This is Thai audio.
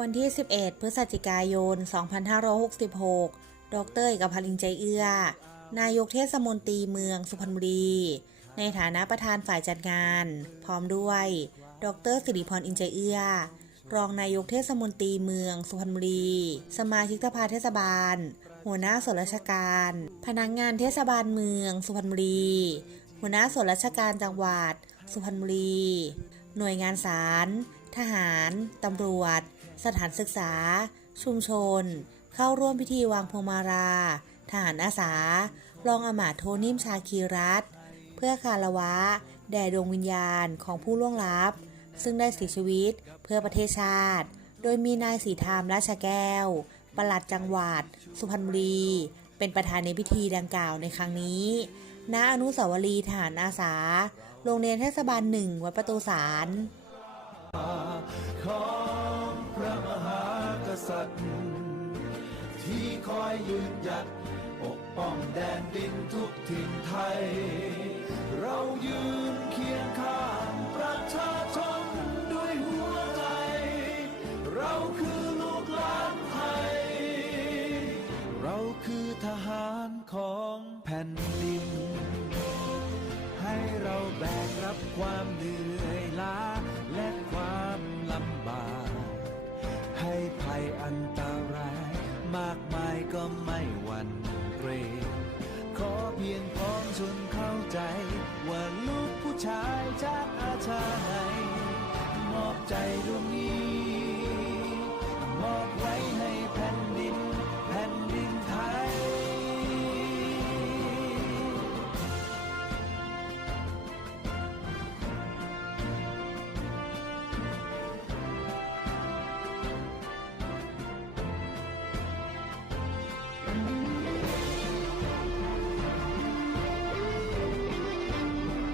วันที่ 11 พฤศจิกายน 2566 ดรเอกพันลิงใจเอื้อ นายกเทศมนตรีเมืองสุพรรณบุรี ในฐานะประธานฝ่ายจัดงาน พร้อมด้วย ดรสิริพรอินใจเอื้อ รองนายกเทศมนตรีเมืองสุพรรณบุรี สมาชิกสภาเทศบาล หัวหน้าส่วนราชการ พนักงานเทศบาลเมืองสุพรรณบุรี หัวหน้าส่วนราชการจังหวัด สุพรรณบุรี หน่วยงานศาล ทหาร ตำรวจ สถานศึกษา ชุมชน เข้าร่วมพิธีวางพวงมาลาทหารอาสา รองอมาตโทนิมชาคีรัตเพื่อคารวะ แด่ดวงวิญญาณของผู้ล่วงลับ ซึ่งได้เสียชีวิตเพื่อประเทศชาติ โดยมีนายสีธรรมราชแก้ว ปลัดจังหวัด สุพรรณบุรี เป็นประธานในพิธีดังกล่าวในครั้งนี้ณอนุสาวรีย์ทหารอาสา โรงเรียนเทศบาลหนึ่งวัดประตูสาร พระมหากษัตริย์ ที่คอยยืนหยัดปกป้องแดนดินทุกถิ่นไทย เรายืนเคียงข้างประชาชนด้วยหัวใจ เราคือลูกหลานไทย เราคือทหารของแผ่นดิน ให้เราแบกรับความเหนื่อย ก็ไม่หวั่นเกรงขอเพียงพร้อมชนเข้าใจ ว่าลูกผู้ชายจากอาชาไหนมอบใจดวงนี้